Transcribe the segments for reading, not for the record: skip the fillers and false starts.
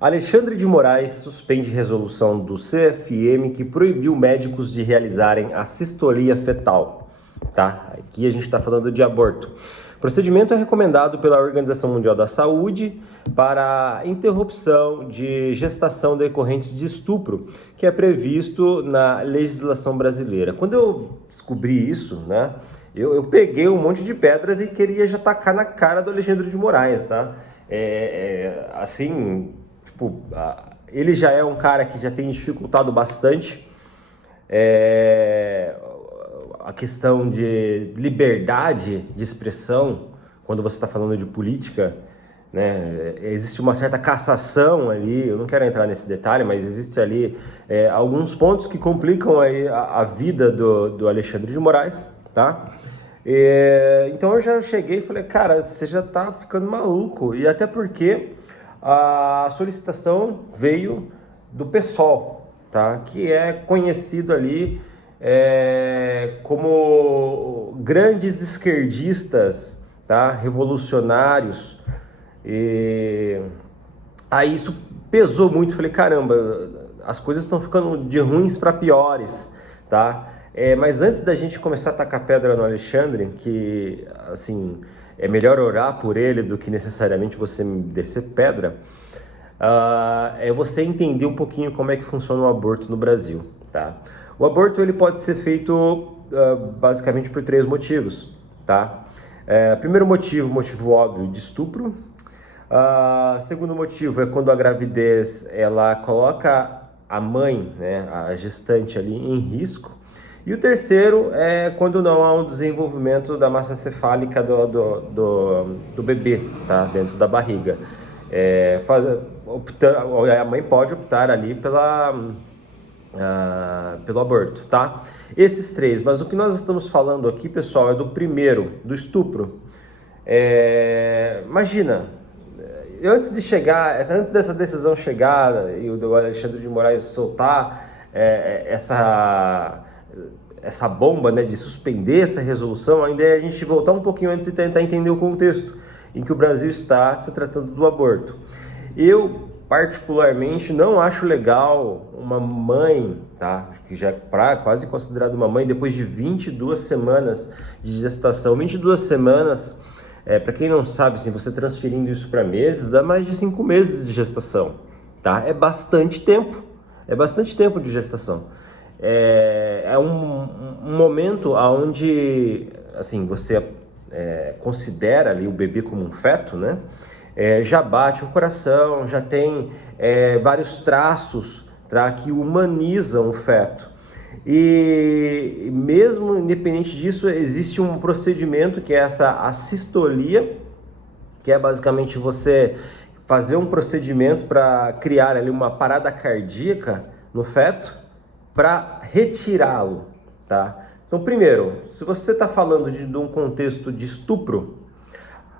Alexandre de Moraes suspende resolução do CFM que proibiu médicos de realizarem a cistolia fetal. Tá? Aqui a gente está falando de aborto. O procedimento é recomendado pela Organização Mundial da Saúde para interrupção de gestação decorrentes de estupro, que é previsto na legislação brasileira. Quando eu descobri isso, né, eu peguei um monte de pedras e queria já tacar na cara do Alexandre de Moraes, tá? Assim, tipo, ele já é um cara que já tem dificultado bastante a questão de liberdade de expressão, quando você está falando de política, né? Existe uma certa cassação ali, eu não quero entrar nesse detalhe, mas existe ali alguns pontos que complicam aí a vida do Alexandre de Moraes, tá? Então eu já cheguei e falei, cara, você já tá ficando maluco, e até porque a solicitação veio do PSOL, tá? Que é conhecido ali como grandes esquerdistas, tá? Revolucionários. E aí isso pesou muito. Falei, caramba, as coisas estão ficando de ruins para piores, tá? Mas antes da gente começar a tacar pedra no Alexandre, que assim é melhor orar por ele do que necessariamente você descer pedra, é você entender um pouquinho como é que funciona o aborto no Brasil, tá? O aborto ele pode ser feito basicamente por 3 motivos, tá? Primeiro motivo óbvio, de estupro. Segundo motivo é quando a gravidez ela coloca a mãe, né, a gestante ali em risco. E o terceiro é quando não há um desenvolvimento da massa cefálica do bebê, tá, dentro da barriga. A mãe pode optar ali pelo aborto, tá? Esses 3, mas o que nós estamos falando aqui, pessoal, é do primeiro, do estupro. Imagina, antes dessa decisão chegar e o do Alexandre de Moraes soltar essa bomba, né, de suspender essa resolução, ainda é a gente voltar um pouquinho antes e tentar entender o contexto em que o Brasil está se tratando do aborto. Eu, particularmente, não acho legal uma mãe, tá, que já é quase considerada uma mãe, depois de 22 semanas de gestação. 22 semanas, para quem não sabe, assim, você transferindo isso para meses, dá mais de 5 meses de gestação, tá? É bastante tempo de gestação. É um momento onde, assim, você considera ali o bebê como um feto, né? Já bate o coração, já tem vários traços, tá, que humanizam o feto. E mesmo independente disso, existe um procedimento que é essa assistolia, que é basicamente você fazer um procedimento para criar ali uma parada cardíaca no feto para retirá-lo, tá? Então, primeiro, se você está falando de um contexto de estupro,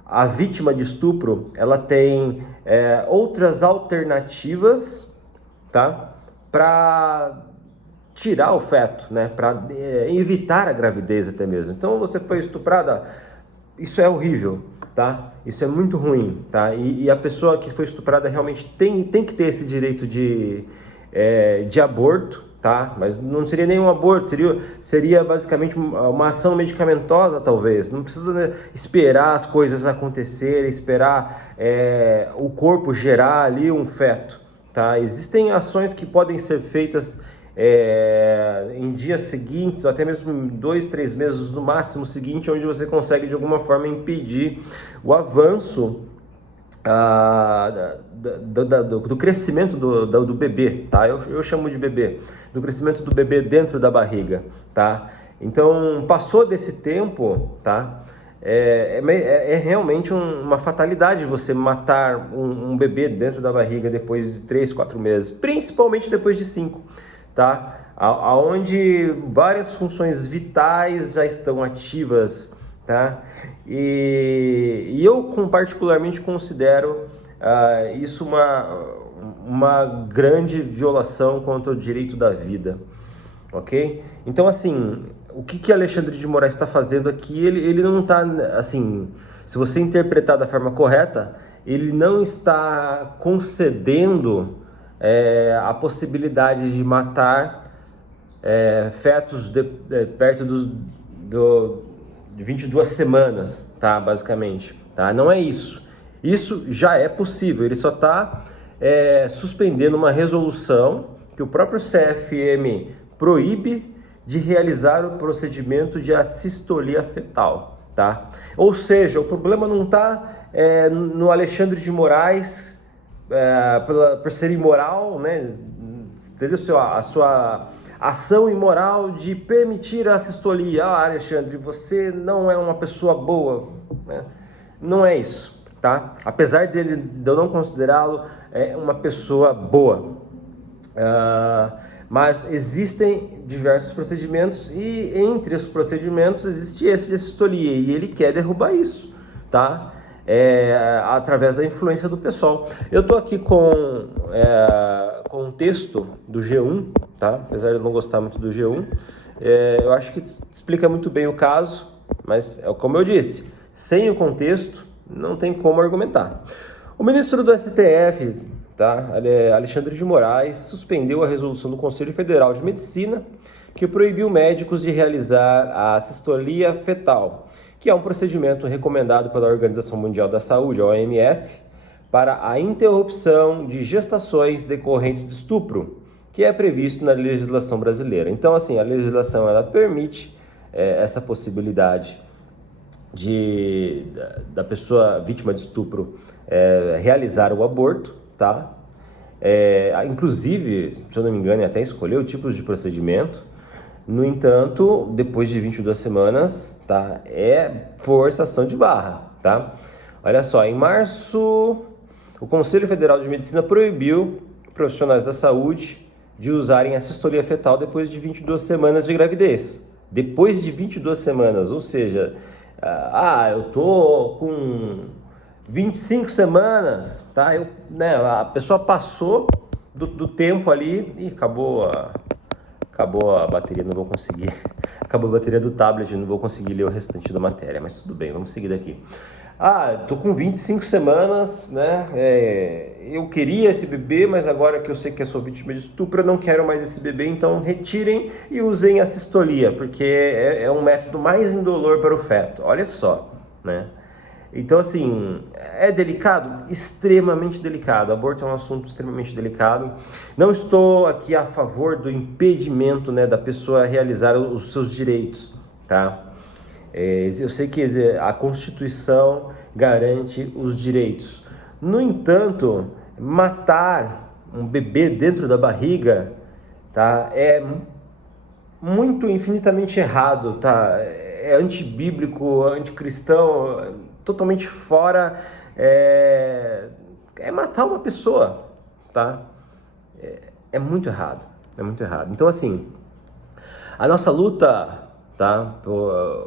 a vítima de estupro, ela tem outras alternativas, tá? Para tirar o feto, né? Para evitar a gravidez até mesmo. Então, você foi estuprada, isso é horrível, tá? Isso é muito ruim, tá? E a pessoa que foi estuprada realmente tem que ter esse direito de aborto, tá? Mas não seria nenhum aborto, seria basicamente uma ação medicamentosa, talvez. Não precisa, né, esperar as coisas acontecerem, esperar o corpo gerar ali um feto, tá? Existem ações que podem ser feitas em dias seguintes, ou até mesmo em 2, 3 meses no máximo seguinte, onde você consegue de alguma forma impedir o avanço do crescimento do bebê, tá? Eu chamo de bebê, do crescimento do bebê dentro da barriga, tá? Então, passou desse tempo, tá? É realmente uma fatalidade você matar um bebê dentro da barriga depois de 3, 4 meses, principalmente depois de 5, tá? Aonde várias funções vitais já estão ativas, tá? E eu particularmente considero isso uma grande violação contra o direito da vida, ok? Então, assim, o que Alexandre de Moraes está fazendo aqui, ele não está, assim, se você interpretar da forma correta, ele não está concedendo a possibilidade de matar fetos perto de 22 semanas, tá? Basicamente, tá? Não é isso. Isso já é possível, ele só está suspendendo uma resolução que o próprio CFM proíbe de realizar o procedimento de assistolia fetal, tá? Ou seja, o problema não está no Alexandre de Moraes por ser imoral, né? Entendeu? A sua ação imoral de permitir a assistolia. Ah, Alexandre, você não é uma pessoa boa, né? Não é isso, tá? Apesar de eu não considerá-lo uma pessoa boa. Mas existem diversos procedimentos e entre os procedimentos existe esse de assistolia e ele quer derrubar isso, tá? Através da influência do pessoal. Eu tô aqui com um texto do G1, tá? Apesar de eu não gostar muito do G1, eu acho que explica muito bem o caso, mas como eu disse, sem o contexto não tem como argumentar. O ministro do STF, tá? Alexandre de Moraes, suspendeu a resolução do Conselho Federal de Medicina que proibiu médicos de realizar a assistolia fetal, que é um procedimento recomendado pela Organização Mundial da Saúde, a OMS, para a interrupção de gestações decorrentes de estupro, que é previsto na legislação brasileira. Então, assim, a legislação ela permite essa possibilidade da pessoa vítima de estupro realizar o aborto, tá? Inclusive, se eu não me engano, até escolheu tipos de procedimento. No entanto, depois de 22 semanas, tá? É forçação de barra, tá? Olha só, em março, o Conselho Federal de Medicina proibiu profissionais da saúde de usarem assistolia fetal depois de 22 semanas de gravidez. Depois de 22 semanas, ou seja, eu tô com 25 semanas, tá? A pessoa passou do tempo ali e acabou a bateria, não vou conseguir. Acabou a bateria do tablet, não vou conseguir ler o restante da matéria, mas tudo bem, vamos seguir daqui. Tô com 25 semanas, né? Eu queria esse bebê, mas agora que eu sei que eu sou vítima de estupro, eu não quero mais esse bebê, então retirem e usem a assistolia, porque é um método mais indolor para o feto. Olha só, né? Então, assim, é delicado? Extremamente delicado. Aborto é um assunto extremamente delicado. Não estou aqui a favor do impedimento, né, da pessoa realizar os seus direitos, tá? Eu sei que a Constituição garante os direitos. No entanto, matar um bebê dentro da barriga, tá, é muito infinitamente errado, tá? É antibíblico, anticristão, totalmente fora, é matar uma pessoa, tá? É muito errado, é muito errado. Então, assim, a nossa luta, tá,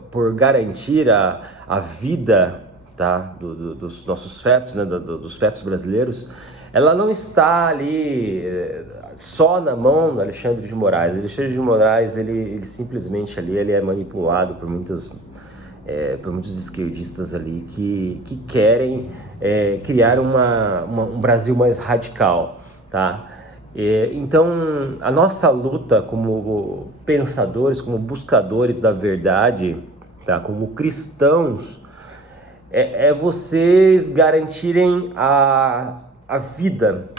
por garantir a vida, tá, dos nossos fetos, né, dos fetos brasileiros, ela não está ali só na mão do Alexandre de Moraes. O Alexandre de Moraes, ele simplesmente ali, ele é manipulado por muitos esquerdistas ali que querem criar um Brasil mais radical, tá? Então, a nossa luta como pensadores, como buscadores da verdade, tá? Como cristãos, é vocês garantirem a vida,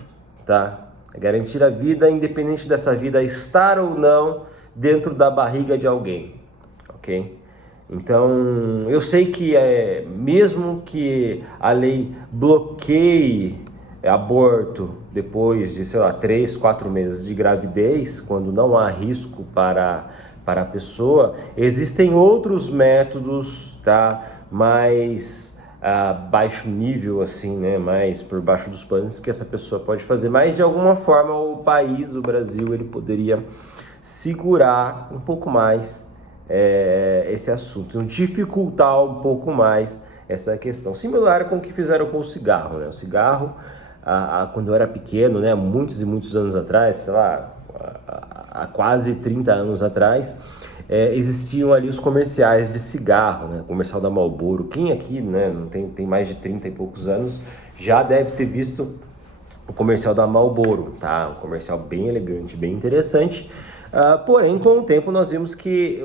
tá? É garantir a vida, independente dessa vida estar ou não dentro da barriga de alguém, ok? Então, eu sei que mesmo que a lei bloqueie aborto depois de, 3, 4 meses de gravidez, quando não há risco para a pessoa, existem outros métodos, tá, mais baixo nível, assim, né, mais por baixo dos panos, que essa pessoa pode fazer, mas de alguma forma o Brasil, ele poderia segurar um pouco mais esse assunto, dificultar um pouco mais essa questão, similar com o que fizeram com o cigarro, né? O cigarro, quando eu era pequeno, né, muitos e muitos anos atrás, sei lá, há quase 30 anos atrás, existiam ali os comerciais de cigarro, né? O comercial da Marlboro. Quem aqui, né, não tem mais de 30 e poucos anos, já deve ter visto o comercial da Marlboro, tá? Um comercial bem elegante, bem interessante. Porém, com o tempo nós vimos que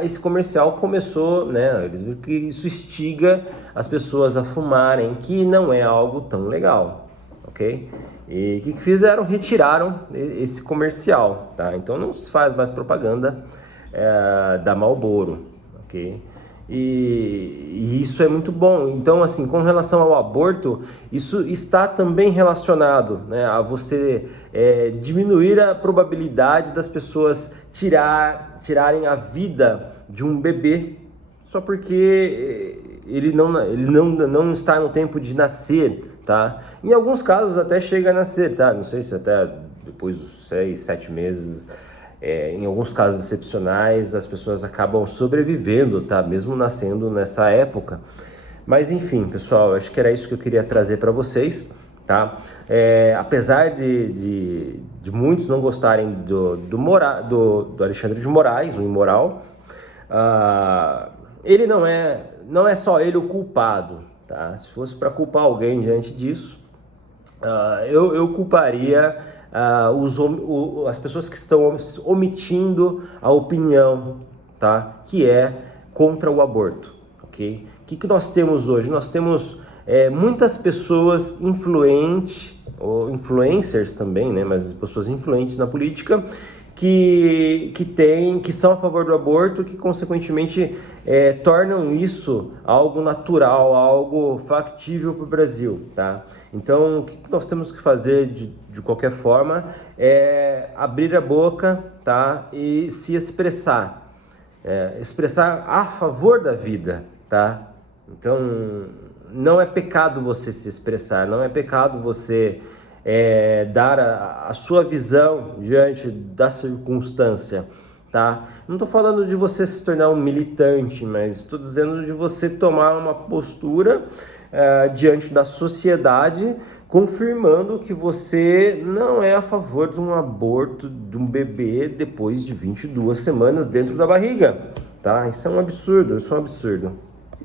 esse comercial começou, né? Eles viram que isso instiga as pessoas a fumarem, que não é algo tão legal, ok? E o que fizeram? Retiraram esse comercial, tá? Então não se faz mais propaganda da Marlboro, ok? E isso é muito bom. Então, assim, com relação ao aborto, isso está também relacionado, né, a você diminuir a probabilidade das pessoas tirarem a vida de um bebê só porque ele não está no tempo de nascer, tá? Em alguns casos até chega a nascer, tá? Não sei se até depois dos 6, 7 meses. Em alguns casos excepcionais, as pessoas acabam sobrevivendo, tá? Mesmo nascendo nessa época. Mas enfim, pessoal, acho que era isso que eu queria trazer para vocês, tá? Apesar de muitos não gostarem do Alexandre de Moraes, o imoral, ele não é só ele o culpado, tá? Se fosse para culpar alguém diante disso, eu culparia as pessoas que estão omitindo a opinião, tá? Que é contra o aborto, ok? O que nós temos hoje? Nós temos muitas pessoas influentes, ou influencers também, né? Mas pessoas influentes na política que são a favor do aborto, que consequentemente tornam isso algo natural, algo factível para o Brasil, tá? Então, o que nós temos que fazer de qualquer forma é abrir a boca, tá? E se expressar, expressar a favor da vida, tá? Então, não é pecado você se expressar, não é pecado você dar a sua visão diante da circunstância, tá? Não estou falando de você se tornar um militante, mas estou dizendo de você tomar uma postura diante da sociedade, confirmando que você não é a favor de um aborto de um bebê depois de 22 semanas dentro da barriga, tá? Isso é um absurdo, isso é um absurdo.